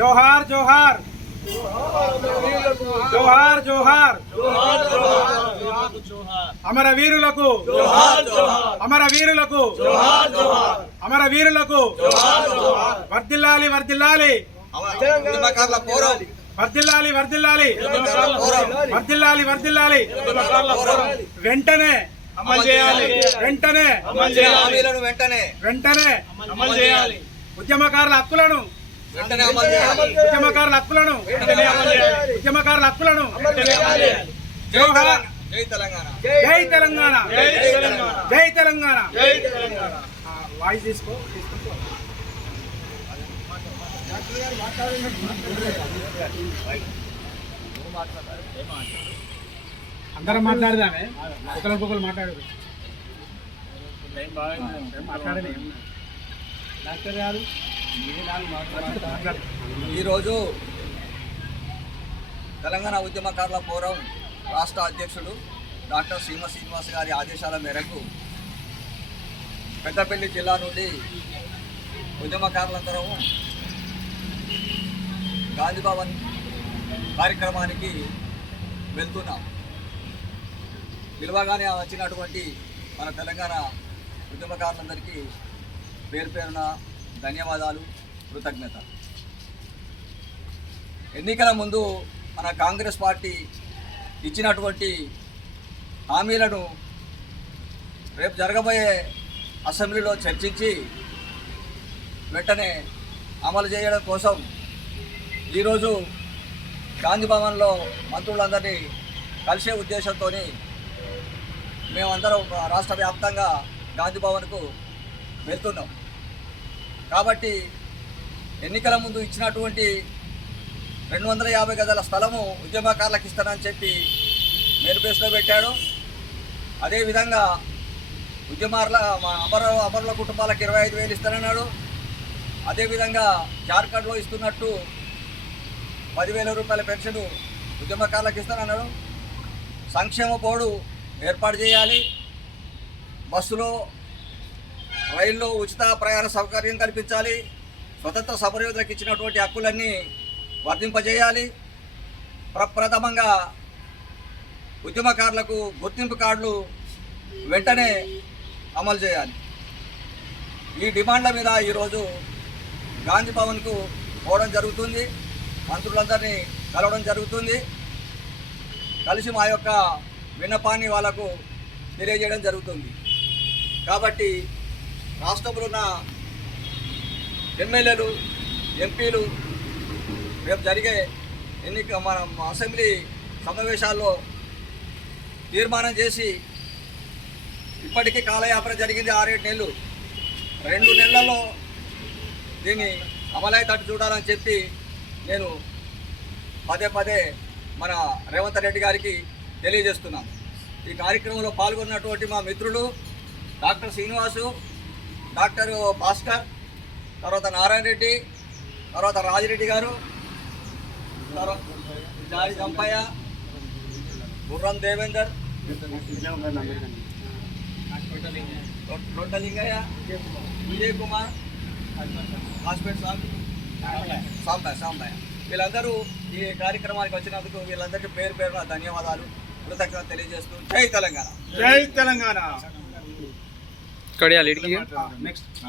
జోహార్ జోహార్ జోహార్ జోహార్ అమర వీరులకు అమర వీరులకు అమర వీరులకు వర్ధిల్లాలి వర్ధిల్లాలి వర్ధిల్లాలి వర్ధిల్లాలి వర్ధిల్లాలి వర్ధిల్లాలి వెంటనే అమలు చేయాలి వెంటనే అమలు చేయాలి వెంటనే వెంటనే అమలు చేయాలి ఉద్యమకారుల హక్కులను వెంటనే అమలు చేయాలి ఉద్యమకారుల హక్కులను వెంటనే అమలు చేయాలి ఉద్యమకారుల హక్కులను వెంటనే అమలు చేయాలి జోహార్ జై తెలంగాణ జై తెలంగాణ జై తెలంగాణ జై తెలంగాణ జై తెలంగాణ వాయిస్ తీసుకో అందరం మాట్లాడదామే ఒకరికొకరు మాట్లాడదు మాట్లాడలే డాక్టర్ గారు ఈరోజు తెలంగాణ ఉద్యమకారుల ఫోరం రాష్ట్ర అధ్యక్షుడు డాక్టర్ సీమ శ్రీనివాస్ గారి ఆదేశాల మేరకు పెద్దపల్లి జిల్లా నుండి ఉద్యమకారులందరము గాంధీ భవన్ కార్యక్రమానికి వెళ్తున్నాం. పిలువగానే వచ్చినటువంటి మన తెలంగాణ ఉద్యమకారులందరికీ పేరు పేరున ధన్యవాదాలు, కృతజ్ఞత. ఎన్నికల ముందు మన కాంగ్రెస్ పార్టీ ఇచ్చినటువంటి హామీలను రేపు జరగబోయే అసెంబ్లీలో చర్చించి వెంటనే అమలు చేయడం కోసం ఈరోజు గాంధీ భవన్లో మంత్రులందరినీ కలిసే ఉద్దేశంతో మేమందరం రాష్ట్ర వ్యాప్తంగా గాంధీ భవన్కు వెళ్తున్నాం. కాబట్టి ఎన్నికల ముందు ఇచ్చినటువంటి 250 గజాల స్థలము ఉద్యమకారులకు ఇస్తానని చెప్పి మేనిఫెస్టోలో పెట్టాడు. అదేవిధంగా అమరుల కుటుంబాలకు 25,000 ఇస్తానన్నాడు. అదేవిధంగా జార్ఖండ్లో ఇస్తున్నట్టు 10,000 రూపాయల పెన్షన్ ఉద్యమకారులకు ఇస్తానన్నాడు. సంక్షేమ బోర్డు ఏర్పాటు చేయాలి. బస్సులో రైల్లో ఉచిత ప్రయాణ సౌకర్యం కల్పించాలి. స్వతంత్ర సమరయోధులకు ఇచ్చినటువంటి హక్కులన్నీ వర్తింపజేయాలి. ప్రప్రథమంగా ఉద్యమకారులకు గుర్తింపు కార్డులు వెంటనే అమలు చేయాలి. ఈ డిమాండ్ల మీద ఈరోజు గాంధీ భవన్కు పోవడం జరుగుతుంది. మంత్రులందరినీ కలవడం జరుగుతుంది. కలిసి మా యొక్క విన్నపాన్ని వాళ్లకు తెలియజేయడం జరుగుతుంది. కాబట్టి రాష్ట్రంలో ఉన్న ఎమ్మెల్యేలు, ఎంపీలు రేపు జరిగే మన అసెంబ్లీ సమావేశాల్లో తీర్మానం చేసి, ఇప్పటికీ కాలయాపన జరిగింది 6-7 నెలలు, 2 నెలలలో దీన్ని అమలయ్యేటట్టు చూడాలని చెప్పి నేను పదే మన రేవంత్ రెడ్డి గారికి తెలియజేస్తున్నాం. ఈ కార్యక్రమంలో పాల్గొన్నటువంటి మా మిత్రులు డాక్టర్ శ్రీనివాసు, డాక్టర్ భాస్కర్, తర్వాత నారాయణ రెడ్డి, తర్వాత రాజిరెడ్డి గారు, జారి జంపయ్య, గుర్రం దేవేందర్, రొట్టలింగయ్య, విజయ్ కుమార్, హాస్పిటల్ సాంబయ్య, వీళ్ళందరూ ఈ కార్యక్రమానికి వచ్చినందుకు వీళ్ళందరికీ పేరు పేరున ధన్యవాదాలు, కృతజ్ఞత తెలియజేస్తూ జై తెలంగాణ. జై తెలంగాణ. నెక్స్ట్